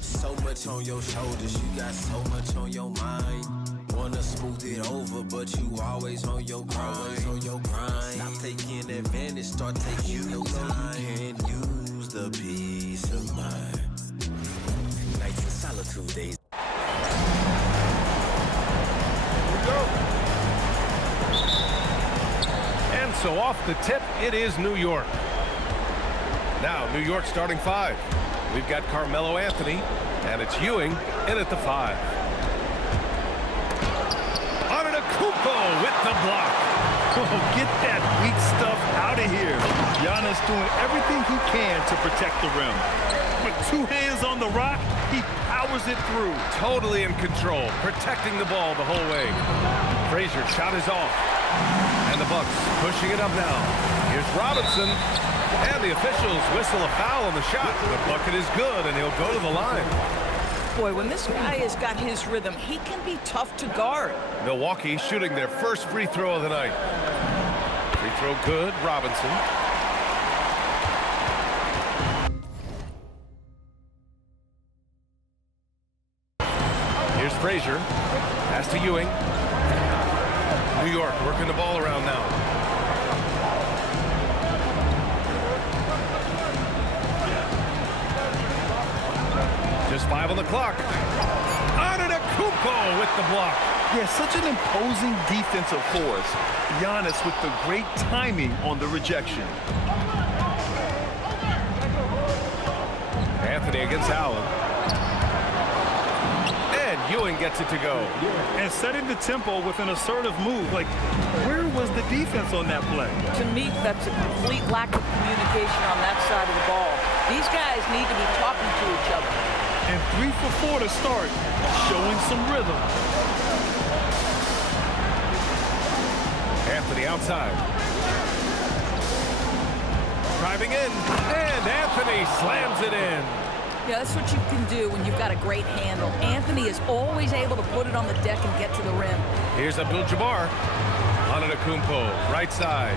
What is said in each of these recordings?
So much on your shoulders, you got so much on your mind. Wanna smooth it over, but you always on your grind. Stop taking advantage, start taking your time. You can use the peace of mind. Nights in solitude days. And so off the tip, it is New York. Now, New York starting five. We've got Carmelo Anthony, and it's Ewing in at the 5. Antetokounmpo with the block. Oh, get that weak stuff out of here. Giannis doing everything he can to protect the rim. With 2 hands on the rock, he powers it through. Totally in control, protecting the ball the whole way. Frazer shot is off. And the Bucks pushing it up now. Here's Robertson. And the officials whistle a foul on the shot. The bucket is good, and he'll go to the line. Boy, when this guy has got his rhythm, he can be tough to guard. Milwaukee shooting their first free throw of the night. Free throw good, Robinson. Here's Frazer. Pass to Ewing. New York working the ball around now. Just 5 on the clock. Antetokounmpo with the block. Yeah, such an imposing defensive force. Giannis with the great timing on the rejection. Anthony against Allan. And Ewing gets it to go. And setting the tempo with an assertive move. Like, where was the defense on that play? To me, that's a complete lack of communication on that side of the ball. These guys need to be talking to each other. And 3 for 4 to start, showing some rhythm. Anthony outside. Driving in, and Anthony slams it in. Yeah, that's what you can do when you've got a great handle. Anthony is always able to put it on the deck and get to the rim. Here's Abdul Jabbar. Antetokounmpo, right side.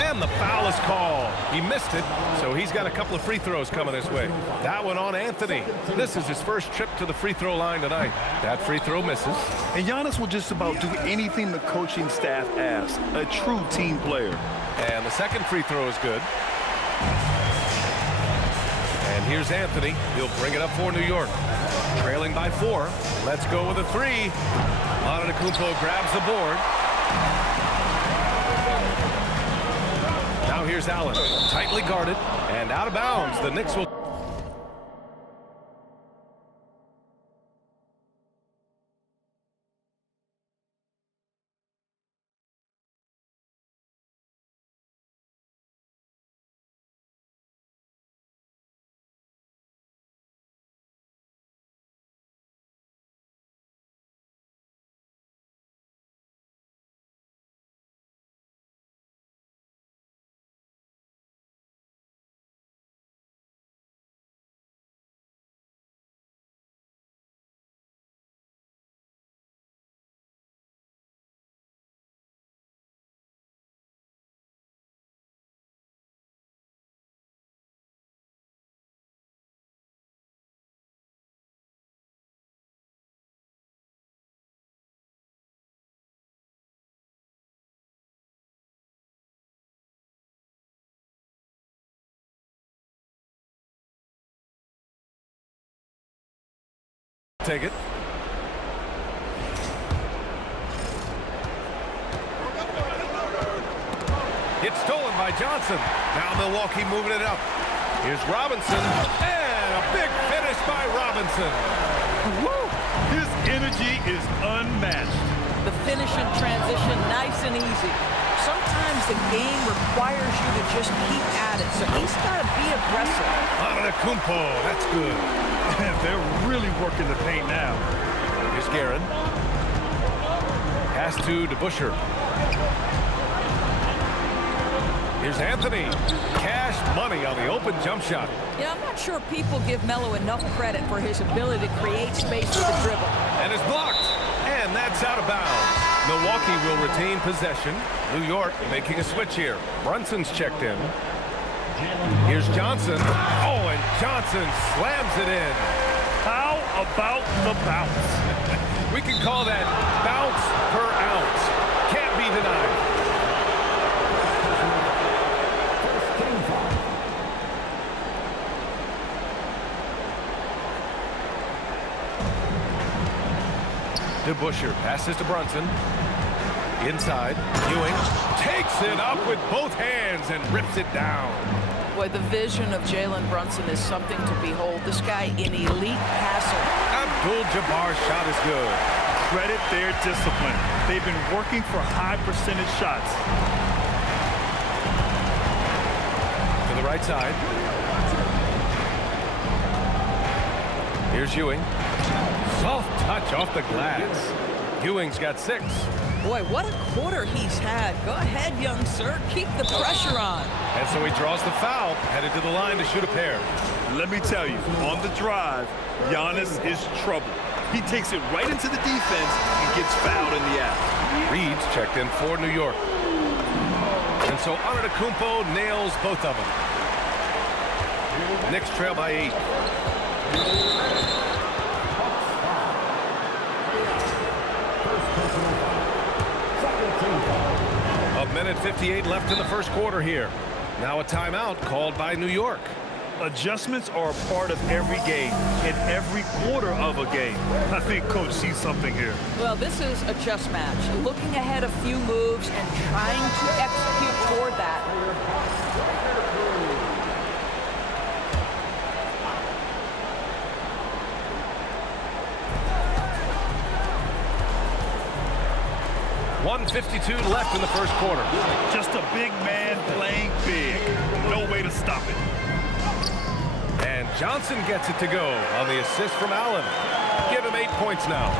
And the foul is called. He missed it, so he's got a couple of free throws coming his way. That one on Anthony. This is his first trip to the free throw line tonight. That free throw misses. And Giannis will just about do anything the coaching staff asks. A true team player. And the second free throw is good. And here's Anthony. He'll bring it up for New York. Trailing by 4. Let's go with a 3. Antetokounmpo grabs the board. Now here's Allan. Tightly guarded and out of bounds. The Knicks will... Take it. It's stolen by Johnson. Now Milwaukee moving it up. Here's Robinson. And a big finish by Robinson. Woo! His energy is unmatched. The finish in transition, nice and easy. Sometimes the game requires you to just keep at it, so he's got to be aggressive. Antetokounmpo, that's good. They're really working the paint now. Here's Garen. Pass to DeBusschere. Here's Anthony. Cash money on the open jump shot. Yeah, I'm not sure people give Melo enough credit for his ability to create space with the dribble. And it's blocked. And that's out of bounds. Milwaukee will retain possession. New York making a switch here. Brunson's checked in. Here's Johnson. Oh, and Johnson slams it in. How about the bounce? We can call that bounce per ounce. Can't be denied. DeBusschere passes to Brunson. Inside, Ewing takes it up with both hands and rips it down. Boy, the vision of Jalen Brunson is something to behold. This guy, an elite passer. Abdul Jabbar's shot is good. Credit their discipline. They've been working for high percentage shots. To the right side. Here's Ewing. Soft touch off the glass. Ewing's got 6. Boy, what a quarter he's had. Go ahead, young sir. Keep the pressure on. And so he draws the foul, headed to the line to shoot a pair. Let me tell you, on the drive, Giannis is trouble. He takes it right into the defense and gets fouled in the act. Reed's checked in for New York. And so Antetokounmpo nails both of them. Knicks trail by 8. A minute 58 left in the first quarter here. Now a timeout called by New York. Adjustments are a part of every game, in every quarter of a game. I think Coach sees something here. Well, this is a chess match. Looking ahead a few moves and trying to execute toward that. .152 left in the first quarter. Just a big man playing big. No way to stop it. And Johnson gets it to go on the assist from Allan. Give him 8 points now.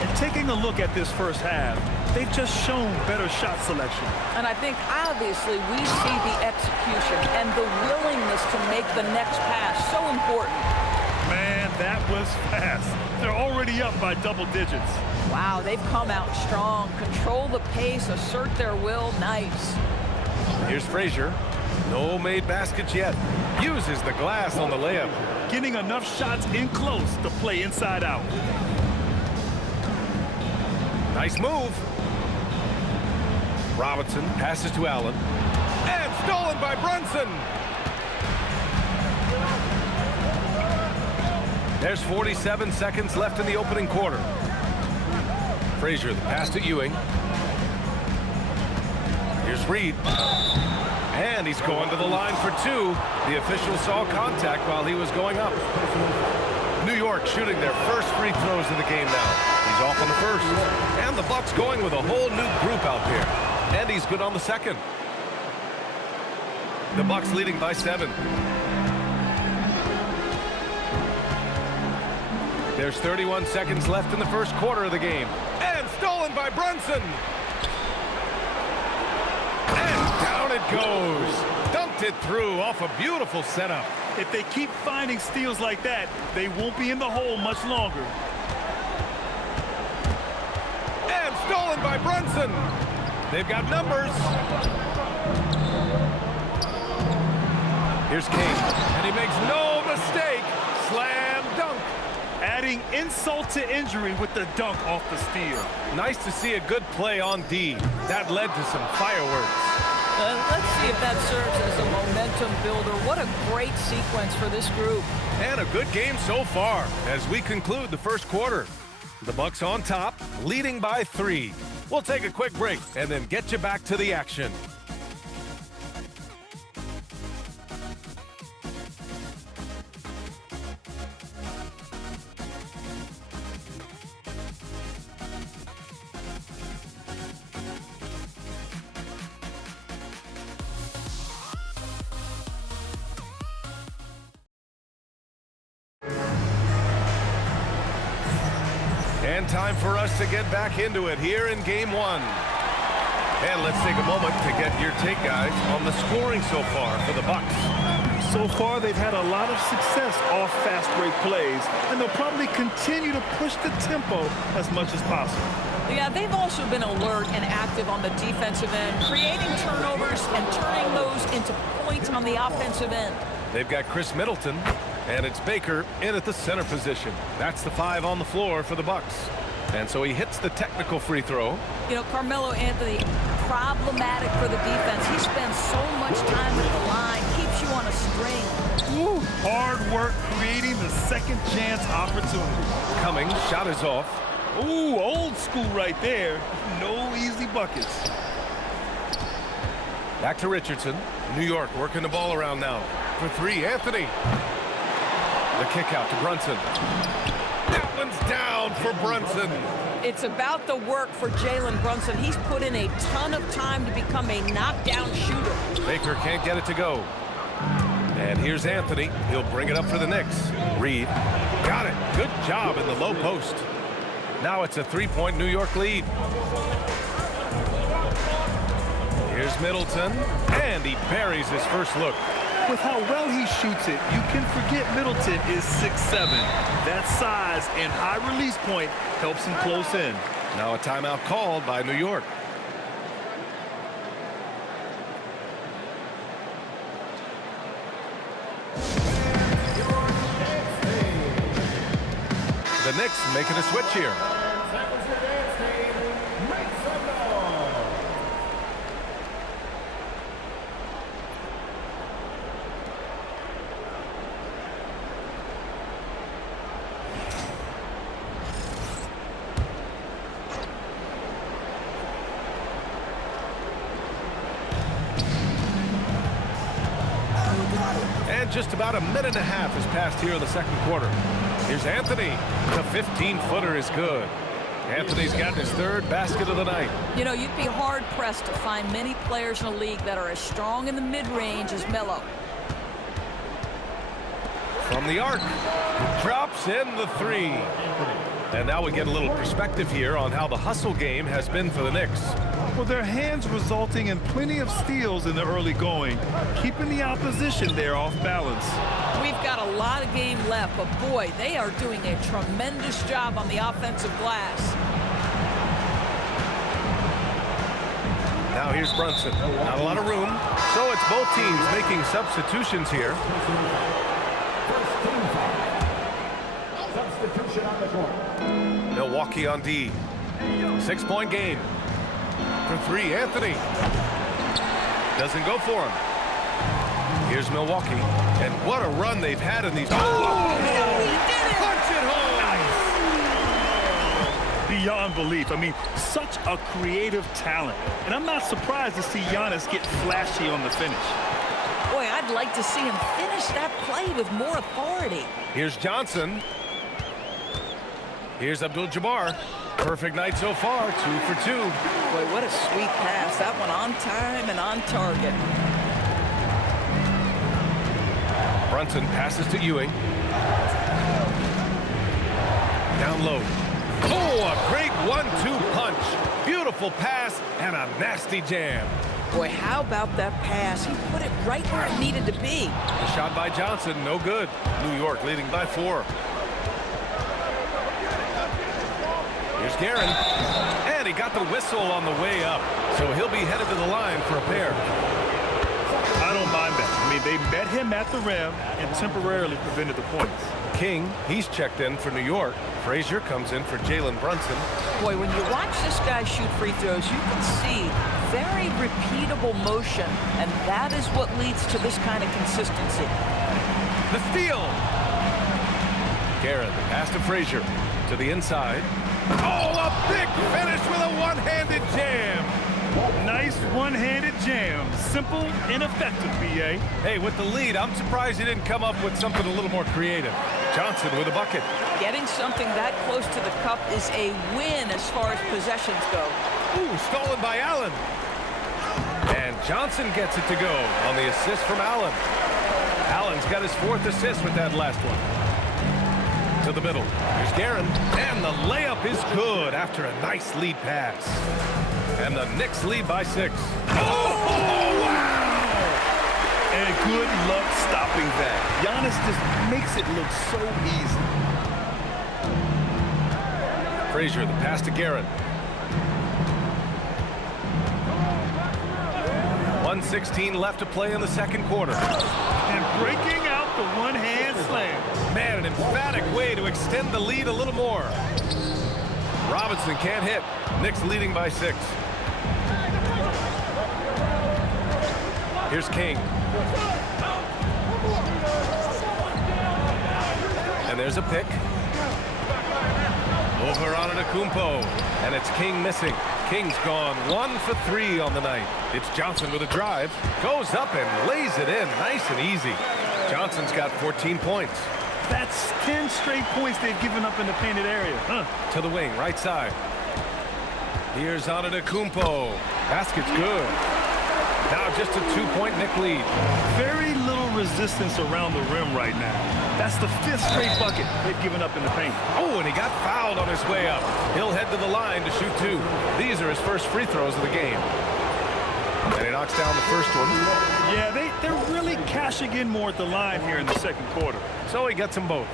And taking a look at this first half, they've just shown better shot selection. And I think obviously we see the execution and the willingness to make the next pass so important. Man, that was fast. They're already up by double digits. Wow, they've come out strong. Control the pace, assert their will. Nice. Here's Frazer. No made baskets yet. Uses the glass on the layup. Getting enough shots in close to play inside out. Nice move. Robertson passes to Allan. And stolen by Brunson. There's 47 seconds left in the opening quarter. Frazer, the pass to Ewing. Here's Reed. And he's going to the line for 2. The official saw contact while he was going up. New York shooting their first free throws of the game now. He's off on the first. And the Bucks going with a whole new group out there. And he's good on the second. The Bucks leading by 7. There's 31 seconds left in the first quarter of the game. And stolen by Brunson. And down it goes. Dumped it through off a beautiful setup. If they keep finding steals like that, they won't be in the hole much longer. And stolen by Brunson. They've got numbers. Here's King. And he makes no mistake. Slam dunk. Adding insult to injury with the dunk off the steal. Nice to see a good play on D. That led to some fireworks. Let's see if that serves as a momentum builder. What a great sequence for this group. And a good game so far as we conclude the first quarter. The Bucks on top, leading by 3. We'll take a quick break and then get you back to the action. And time for us to get back into it here in Game 1. And let's take a moment to get your take, guys, on the scoring so far for the Bucks. So far, they've had a lot of success off fast break plays, and they'll probably continue to push the tempo as much as possible. Yeah, they've also been alert and active on the defensive end, creating turnovers and turning those into points on the offensive end. They've got Khris Middleton, and it's Baker in at the center position. That's the 5 on the floor for the Bucks. And so he hits the technical free throw. You know, Carmelo Anthony, problematic for the defense. He spends so much time at the line, keeps you on a string. Ooh, hard work creating the second chance opportunity. Cummings, shot is off. Ooh, old school right there. No easy buckets. Back to Richardson. New York working the ball around now. For 3, Anthony. The kick out to Brunson. That one's down for Brunson. It's about the work for Jalen Brunson. He's put in a ton of time to become a knockdown shooter. Baker can't get it to go. And here's Anthony. He'll bring it up for the Knicks. Reed. Got it. Good job in the low post. Now it's a 3-point New York lead. Here's Middleton. And he buries his first look. With how well he shoots it, you can forget Middleton is 6'7". That size and high release point helps him close in. Now a timeout called by New York. The Knicks making a switch here. And just about a minute and a half has passed here in the second quarter. Here's Anthony. The 15-footer is good. Anthony's gotten his 3rd basket of the night. You know, you'd be hard-pressed to find many players in the league that are as strong in the mid-range as Melo. From the arc. Drops in the 3. And now we get a little perspective here on how the hustle game has been for the Knicks. Well, their hands resulting in plenty of steals in the early going, keeping the opposition there off balance. We've got a lot of game left, but boy, they are doing a tremendous job on the offensive glass. Now here's Brunson. Not a lot of room. So it's both teams making substitutions here. Milwaukee on D. 6-point game. For 3, Anthony. Doesn't go for him. Here's Milwaukee. And what a run they've had in these. Oh! He did it! Punch it home! Nice! Beyond belief. I mean, such a creative talent. And I'm not surprised to see Giannis get flashy on the finish. Boy, I'd like to see him finish that play with more authority. Here's Johnson. Here's Abdul Jabbar. Perfect night so far, 2 for 2. Boy, what a sweet pass. That one on time and on target. Brunson passes to Ewing. Down low. Oh, a great 1-2 punch. Beautiful pass and a nasty jam. Boy, how about that pass? He put it right where it needed to be. The shot by Johnson, no good. New York leading by 4. Here's Guerin. And he got the whistle on the way up. So he'll be headed to the line for a pair. I don't mind that. I mean, they met him at the rim and temporarily prevented the points. King, he's checked in for New York. Frazer comes in for Jalen Brunson. Boy, when you watch this guy shoot free throws, you can see very repeatable motion, and that is what leads to this kind of consistency. The steal. Guerin, the pass to Frazer. To the inside. Oh, a big finish with a one-handed jam. Nice one-handed jam. Simple and effective, B.A. Hey, with the lead, I'm surprised he didn't come up with something a little more creative. Johnson with a bucket. Getting something that close to the cup is a win as far as possessions go. Ooh, stolen by Allan. And Johnson gets it to go on the assist from Allan. Allan's got his 4th assist with that last one. To the middle. Here's Garen. And the layup is good after a nice lead pass. And the Knicks lead by 6. Oh, wow! And good luck stopping that. Giannis just makes it look so easy. Frazer, the pass to Garen. 1:16 left to play in the second quarter. And breaking out the one-hand slam. Man, an emphatic way to extend the lead a little more. Robertson can't hit. Knicks leading by 6. Here's King. And there's a pick. Over on Antetokounmpo. And it's King missing. King's gone 1 for 3 on the night. It's Johnson with a drive. Goes up and lays it in nice and easy. Johnson's got 14 points. That's 10 straight points they've given up in the painted area. To the wing, right side. Here's Antetokounmpo. Basket's good. Now just a 2-point Knick lead. Very little resistance around the rim right now. That's the 5th straight bucket they've given up in the paint. Oh, and he got fouled on his way up. He'll head to the line to shoot 2. These are his first free throws of the game. And he knocks down the first one. Yeah, they're really cashing in more at the line here in the second quarter. So he gets them both.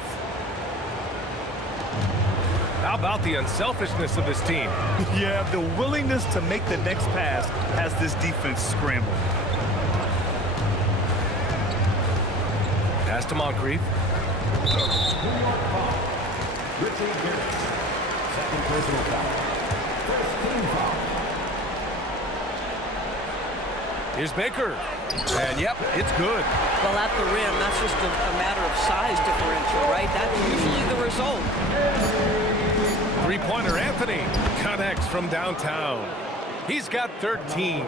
How about the unselfishness of this team? Yeah, the willingness to make the next pass has this defense scrambled. Pass to Moncrief. Second personal foul. First team foul. Here's Baker. And yep, it's good. Well, at the rim, that's just a matter of size differential, right? That's usually the result. Three-pointer Anthony connects from downtown. He's got 13.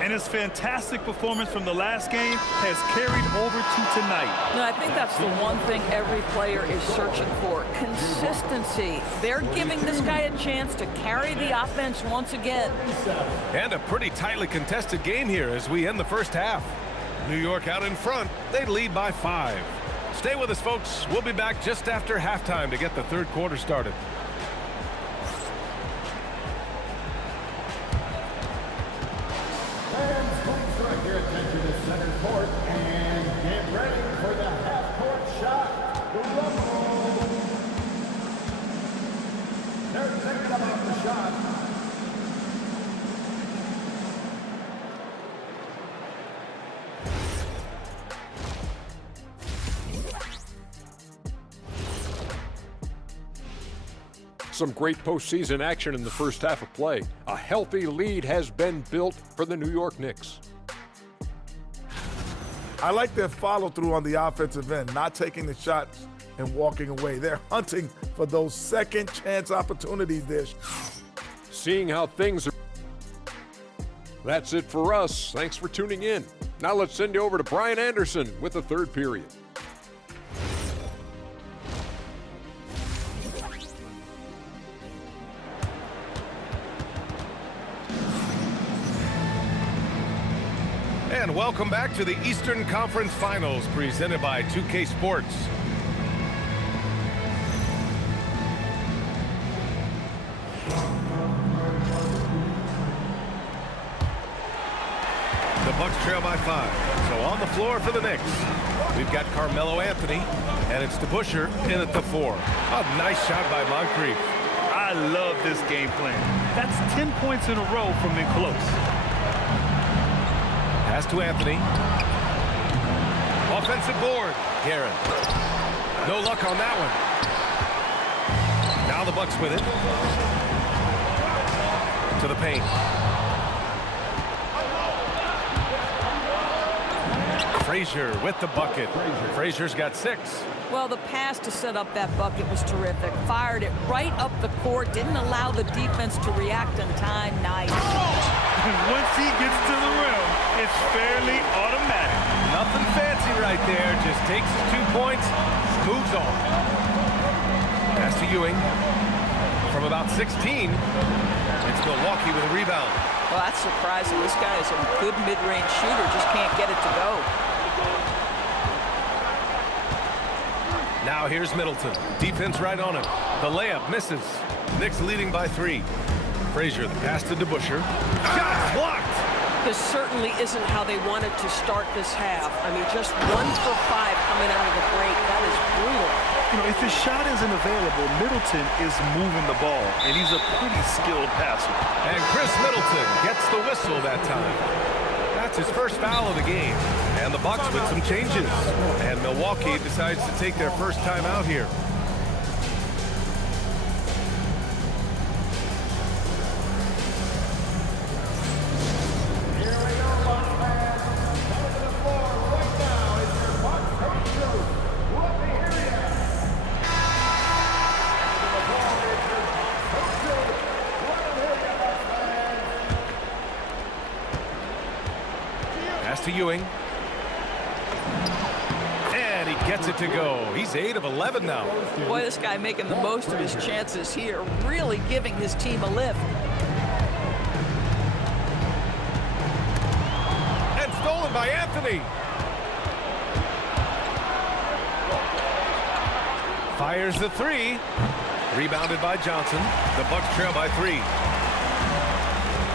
And his fantastic performance from the last game has carried over to tonight. No, I think that's the one thing every player is searching for. Consistency. They're giving this guy a chance to carry the offense once again. And a pretty tightly contested game here as we end the first half. New York out in front. They lead by 5. Stay with us, folks. We'll be back just after halftime to get the third quarter started. Your attention to center court and get ready for the half-court shot. The rumble. They're thinking about the shot. Some great postseason action in the first half of play. A healthy lead has been built for the New York Knicks. I like their follow-through on the offensive end, not taking the shots and walking away. They're hunting for those second chance opportunities there. Seeing how things are. That's it for us. Thanks for tuning in. Now let's send you over to Brian Anderson with the third period. And welcome back to the Eastern Conference Finals presented by 2K Sports. The Bucks trail by 5. So on the floor for the Knicks, we've got Carmelo Anthony, and it's to Busher in at the 4. A nice shot by Moncrief. I love this game plan. That's 10 points in a row from in close. Pass to Anthony. Offensive board. Garen. No luck on that one. Now the Bucks with it. To the paint. Frazer with the bucket. Frazer's got 6. Well, the pass to set up that bucket was terrific. Fired it right up the court. Didn't allow the defense to react in time. Nice. Once he gets to the rim, it's fairly automatic. Nothing fancy right there. Just takes his 2 points, moves on. Pass to Ewing. From about 16, it's Milwaukee with a rebound. Well, that's surprising. This guy is a good mid-range shooter. Just can't get it to go. Now Now here's Middleton. Defense right on him. The layup misses. Knicks leading by 3. Frazer, the pass to DeBusschere. Shot blocked. This certainly isn't how they wanted to start this half. I mean, just 1 for 5 coming out of the break. That is brutal. You know, if his shot isn't available, Middleton is moving the ball, and he's a pretty skilled passer. And Khris Middleton gets the whistle that time. That's his first foul of the game. And the Bucks with some changes. And Milwaukee decides to take their first time out here. To Ewing. And he gets it to go. He's 8 of 11 now. Boy, this guy making the most of his chances here, really giving his team a lift. And stolen by Anthony. Fires the 3. Rebounded by Johnson. The Bucks trail by 3.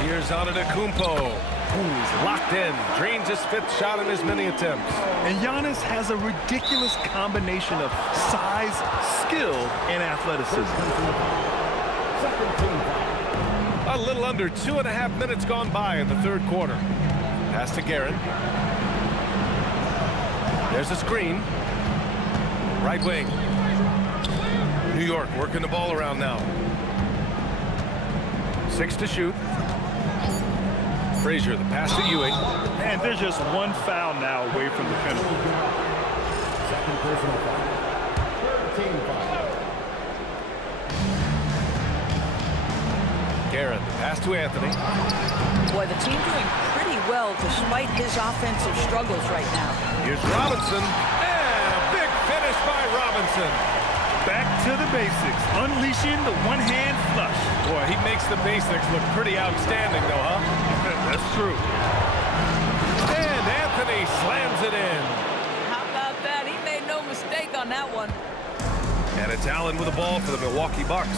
Here's Antetokounmpo. He's locked in. Drains his 5th shot in his many attempts. And Giannis has a ridiculous combination of size, skill, and athleticism. A little under 2.5 minutes gone by in the 3rd quarter. Pass to Garrett. There's a screen. Right wing. New York working the ball around now. 6 to shoot. Frazer, the pass to Ewing. And there's just 1 foul now away from the penalty. Second personal foul. 13 foul. Garrett, the pass to Anthony. Boy, the team doing pretty well despite his offensive struggles right now. Here's Robinson. And a big finish by Robinson. Back to the basics, unleashing the one-hand flush. Boy, he makes the basics look pretty outstanding, though, huh? That's true. And Anthony slams it in. How about that? He made no mistake on that one. And it's Allan with the ball for the Milwaukee Bucks.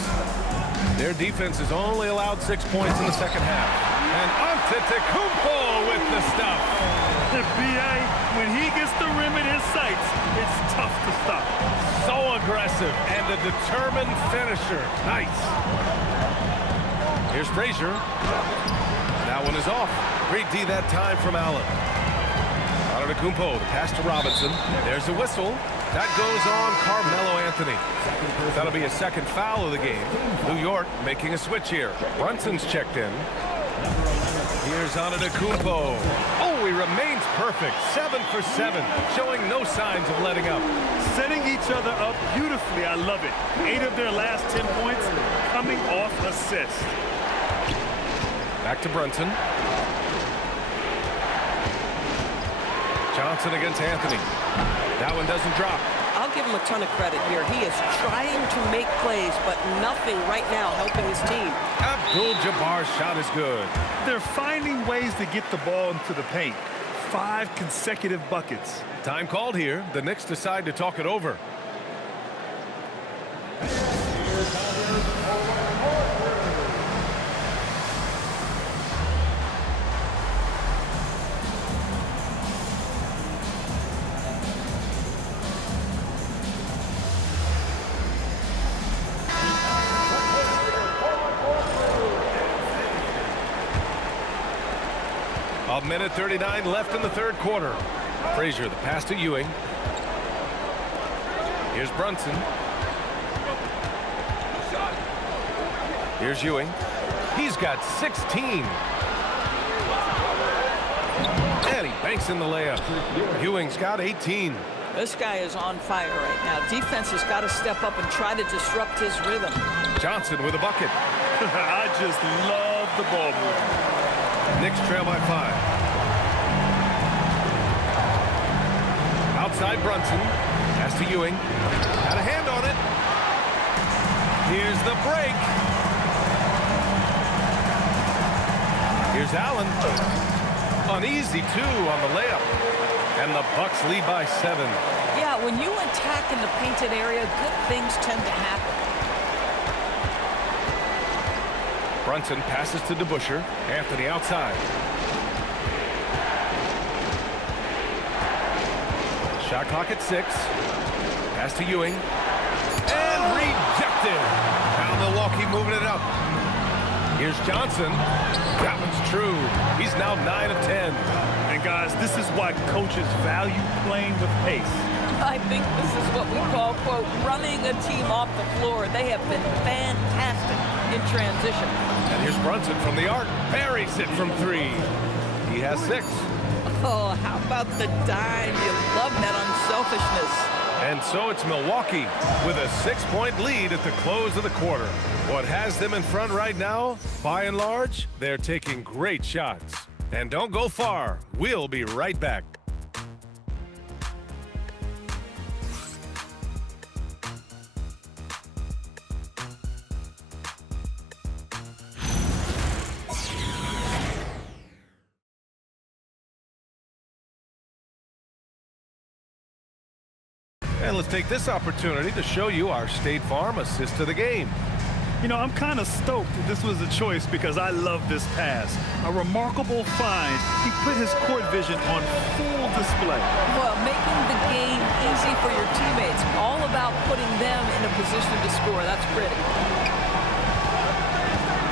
Their defense has only allowed 6 points in the second half. And Antetokounmpo with the stuff. The B.A., when he gets the rim in his sights, it's tough to stop. So aggressive and a determined finisher. Nice. Here's Frazer. That one is off. Great D that time from Allan. Antetokounmpo, the pass to Robinson. There's a whistle. That goes on Carmelo Anthony. That'll be a 2nd foul of the game. New York making a switch here. Brunson's checked in. Here's Antetokounmpo. Oh, he remains perfect. 7 for 7, showing no signs of letting up. Setting each other up beautifully. I love it. 8 of their last 10 points coming off assists. Back to Brunson. Johnson against Anthony. That one doesn't drop. I'll give him a ton of credit here. He is trying to make plays, but nothing right now helping his team. Abdul Jabbar's shot is good. They're finding ways to get the ball into the paint. 5 consecutive buckets. Time called here. The Knicks decide to talk it over. A minute 39 left in the 3rd quarter. Frazer, the pass to Ewing. Here's Brunson. Here's Ewing. He's got 16. And he banks in the layup. Ewing's got 18. This guy is on fire right now. Defense has got to step up and try to disrupt his rhythm. Johnson with a bucket. I just love the ball movement. Knicks trail by 5. Outside Brunson. Pass to Ewing. Got a hand on it. Here's the break. Here's Allan. Uneasy, too, on the layup. And And the Bucks lead by 7. Yeah, when you attack in the painted area, good things tend to happen. Brunson passes to DeBusschere. Anthony outside. Shot clock at 6. Pass to Ewing. And rejected. Now Milwaukee moving it up. Here's Johnson. That one's true. He's now 9 of 10. And guys, this is why coaches value playing with pace. I think this is what we call, quote, running a team off the floor. They have been fantastic in transition. And here's Brunson from the arc. Buries it from 3. He has 6. Oh, how about the dime? You love that unselfishness. And so it's Milwaukee with a 6-point lead at the close of the quarter. What has them in front right now, by and large, they're taking great shots. And don't go far. We'll be right back. And let's take this opportunity to show you our State Farm assist to the game. You know, I'm kind of stoked that this was a choice because I love this pass. A remarkable find. He put his court vision on full display. Well, making the game easy for your teammates. All about putting them in a position to score. That's pretty.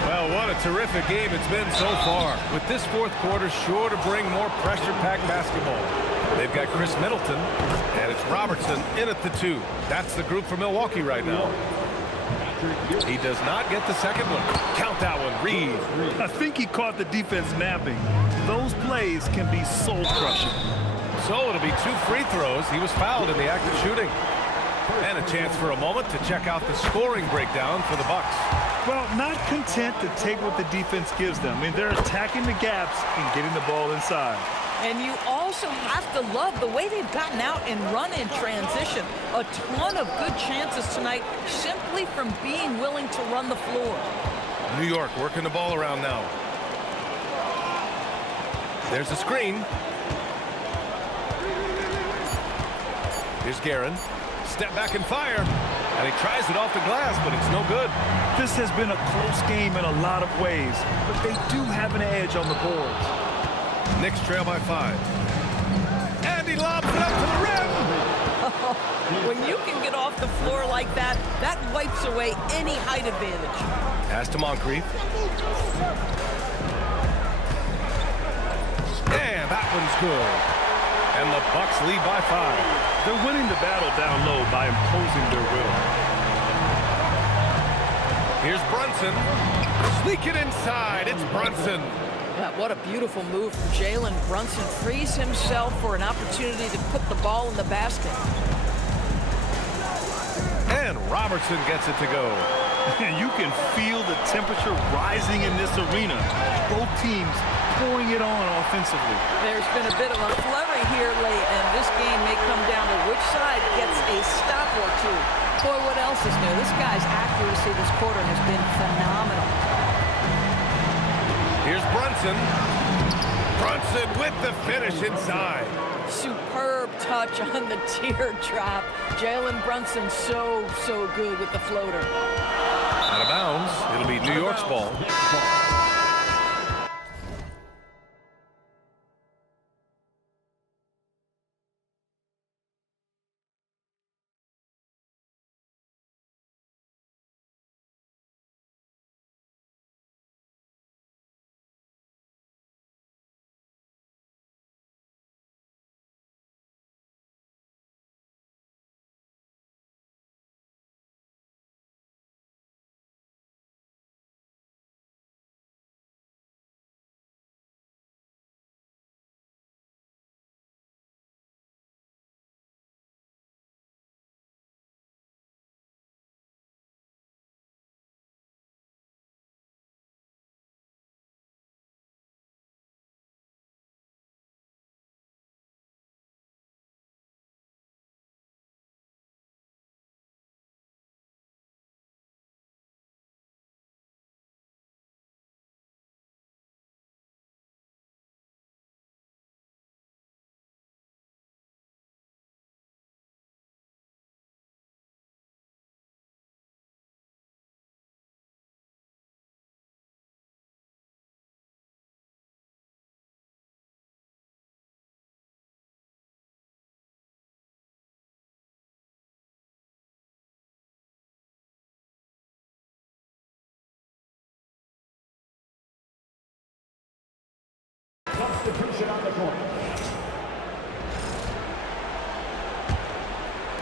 Well, what a terrific game it's been so far. With this fourth quarter sure to bring more pressure-packed basketball. They've got Khris Middleton, and it's Robertson in at the 2. That's the group for Milwaukee right now. He does not get the second one. Count that one, Reed. I think he caught the defense napping. Those plays can be soul-crushing. So it'll be 2 free throws. He was fouled in the act of shooting. And a chance for a moment to check out the scoring breakdown for the Bucks. Well, not content to take what the defense gives them. I mean, they're attacking the gaps and getting the ball inside. And you also have to love the way they've gotten out and run in transition. A ton of good chances tonight simply from being willing to run the floor. New York working the ball around now. There's a screen. Here's Guerin. Step back and fire. And he tries it off the glass, but it's no good. This has been a close game in a lot of ways, but they do have an edge on the boards. Knicks trail by 5. And he lobs it up to the rim. When you can get off the floor like that, that wipes away any height advantage. Pass to Moncrief. And that one's good. And the Bucks lead by 5. They're winning the battle down low by imposing their will. Here's Brunson. Sneak it inside. It's Brunson. Yeah, what a beautiful move from Jalen. Brunson frees himself for an opportunity to put the ball in the basket. And Robertson gets it to go. You can feel the temperature rising in this arena. Both teams pouring it on offensively. There's been a bit of a flurry here late, and this game may come down to which side gets a stop or two. Boy, what else is new? This guy's accuracy this quarter has been phenomenal. Here's Brunson. Brunson with the finish inside. Superb touch on the teardrop. Jalen Brunson so good with the floater. Out of bounds. It'll be New York's ball.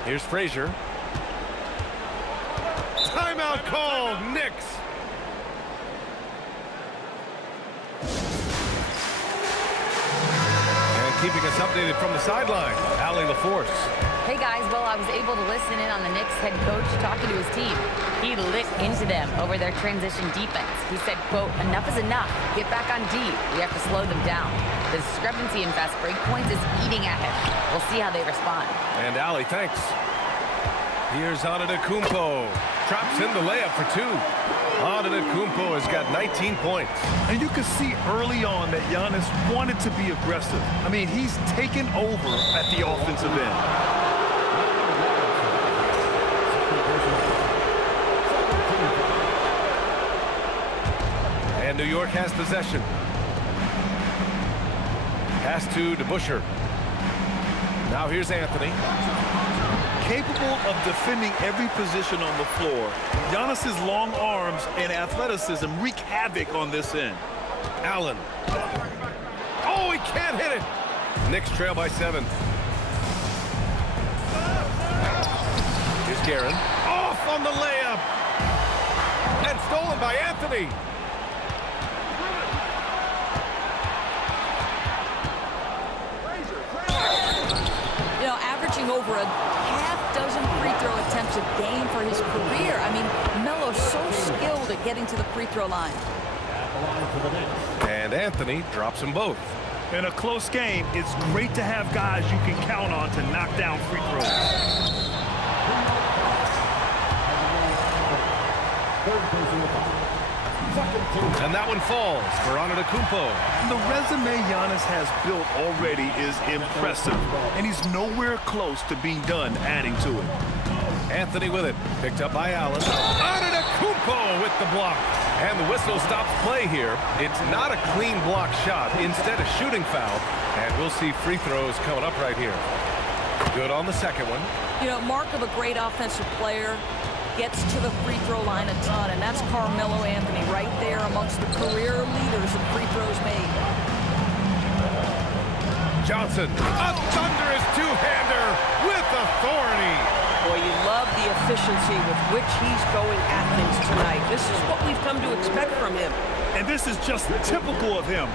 Here's Frazer. Timeout called, Knicks. And keeping us updated from the sideline, Allan LaForce. Hey guys, well, I was able to listen in on the Knicks head coach talking to his team. He lit into them over their transition defense. He said, quote, "Enough is enough. Get back on D. We have to slow them down. The discrepancy in fast break points is eating at him. We'll see how they respond." And Allie, thanks. Here's Antetokounmpo. Drops in the layup for 2. Antetokounmpo has got 19 points. And you can see early on that Giannis wanted to be aggressive. I mean, he's taken over at the offensive end. And New York has possession. Pass to DeBusschere. Now here's Anthony. Capable of defending every position on the floor, Giannis's long arms and athleticism wreak havoc on this end. Allan. Oh, he can't hit it. Knicks trail by 7. Here's Karen. Off on the layup. And stolen by Anthony. You know, averaging over a half-dozen free throw attempts a game for his career. I mean, Melo's so skilled at getting to the free throw line. And Anthony drops them both. In a close game, it's great to have guys you can count on to knock down free throws. And that one falls for Antetokounmpo. The resume Giannis has built already is impressive, and he's nowhere close to being done adding to it. Anthony with it. Picked up by Allan. Antetokounmpo with the block. And the whistle stops play here. It's not a clean block shot. Instead, a shooting foul. And we'll see free throws coming up right here. Good on the second one. You know, mark of a great offensive player, gets to the free throw line a ton, and that's Carmelo Anthony right there amongst the career leaders of free throws made. Johnson, a thunderous two-hander with authority. Boy, you love the efficiency with which he's going at things tonight. This is what we've come to expect from him. And this is just typical of him,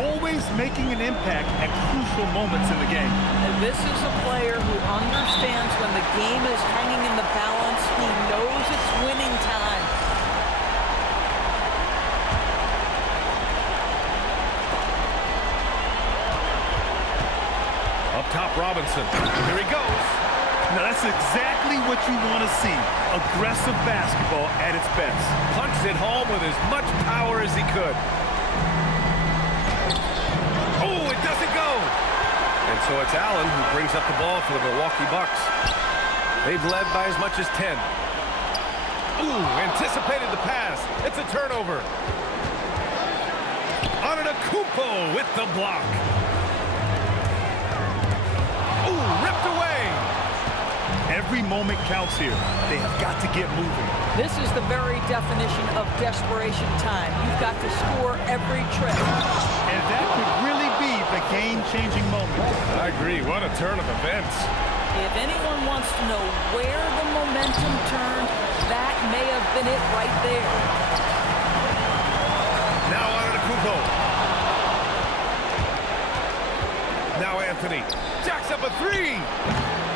always making an impact at crucial moments in the game. And this is a player who understands when the game is hanging in the balance. He knows it's winning time. Up top, Robertson. Here he goes. Now that's exactly what you want to see. Aggressive basketball at its best. Punts it home with as much power as he could. Oh, it doesn't go. And so it's Allan who brings up the ball for the Milwaukee Bucks. They've led by as much as 10. Ooh, anticipated the pass. It's a turnover. Antetokounmpo with the block. Ooh, ripped away. Every moment counts here. They have got to get moving. This is the very definition of desperation time. You've got to score every trip. And that could really be the game-changing moment. I agree. What a turn of events. If anyone wants to know where the momentum turned, that may have been it right there. Now Antetokounmpo. Now Anthony. Jacks up a 3.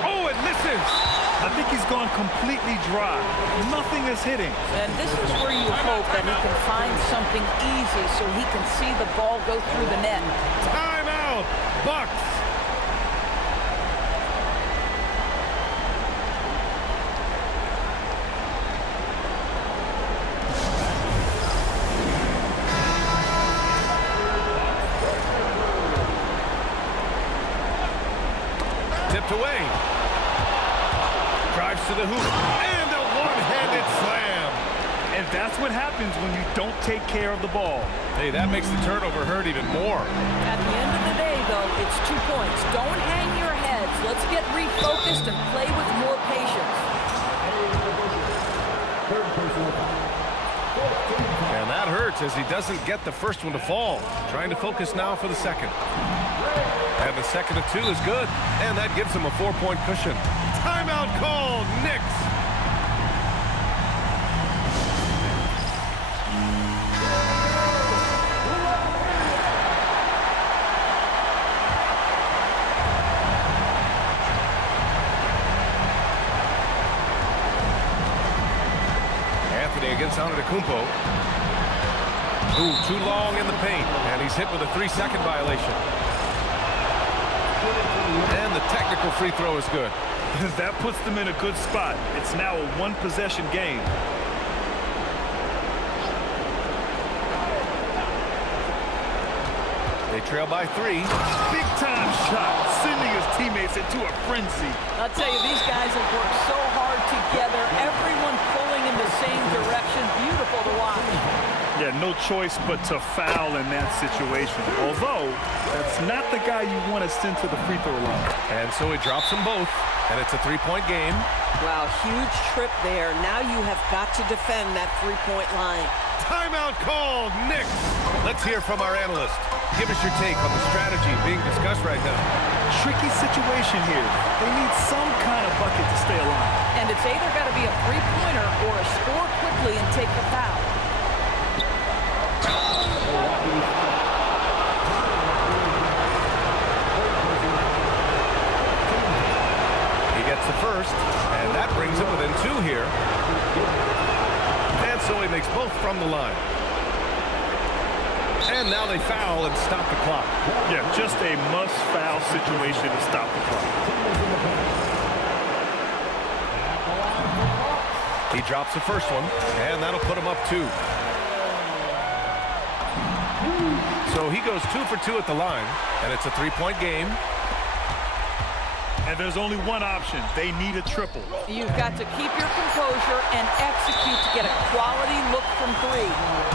Oh, it misses. I think he's gone completely dry. Nothing is hitting. And this is where you hope that he can find something easy so he can see the ball go through the net. Timeout, Bucks. Tipped away. Drives to the hoop, and a one-handed slam. And that's what happens when you don't take care of the ball. Hey, that makes the turnover hurt even more. At the end of the day, though, it's 2 points. Don't hang your heads. Let's get refocused and play with more patience. And that hurts as he doesn't get the first one to fall. Trying to focus now for the second. And the second of 2 is good. And that gives them a 4-point cushion. Timeout called, Knicks. Against Antetokounmpo. Ooh, too long in the paint, and he's hit with a 3-second violation. And the technical free throw is good. That puts them in a good spot. It's now a 1-possession game. They trail by 3. Big time shot, sending his teammates into a frenzy. I'll tell you, these guys have worked so hard together. Everyone pulling in the same direction. Beautiful to watch. Yeah, no choice but to foul in that situation. Although, that's not the guy you want to send to the free throw line. And so he drops them both, and it's a 3-point game. Wow, huge trip there. Now you have got to defend that 3-point line. Timeout called, Knicks. Let's hear from our analyst. Give us your take on the strategy being discussed right now. Tricky situation here. They need some kind of bucket to stay alive. And it's either got to be a 3-pointer or a score quickly and take the foul. He gets the first, and that brings him within 2 here. And so he makes both from the line. And now they foul and stop the clock. Yeah, just a must-foul situation to stop the clock. He drops the first one, and that'll put him up 2. So he goes 2 for 2 at the line, and it's a 3-point game. And there's only one option. They need a triple. You've got to keep your composure and execute to get a quality look from 3.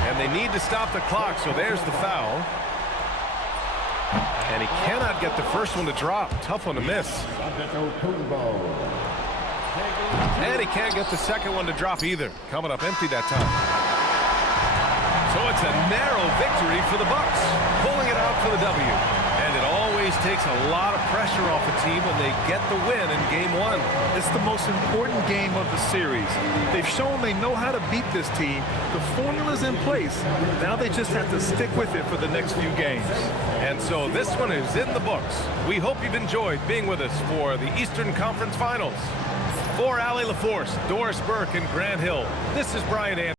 And they need to stop the clock, so there's the foul. And he cannot get the first one to drop. Tough one to miss. And he can't get the second one to drop either. Coming up empty that time. So it's a narrow victory for the Bucks, pulling it out for the W. And it always takes a lot of pressure off a team when they get the win in Game 1. It's the most important game of the series. They've shown they know how to beat this team. The formula's in place. Now they just have to stick with it for the next few games. And so this one is in the books. We hope you've enjoyed being with us for the Eastern Conference Finals. For Allie LaForce, Doris Burke, and Grant Hill, this is Brian Anderson.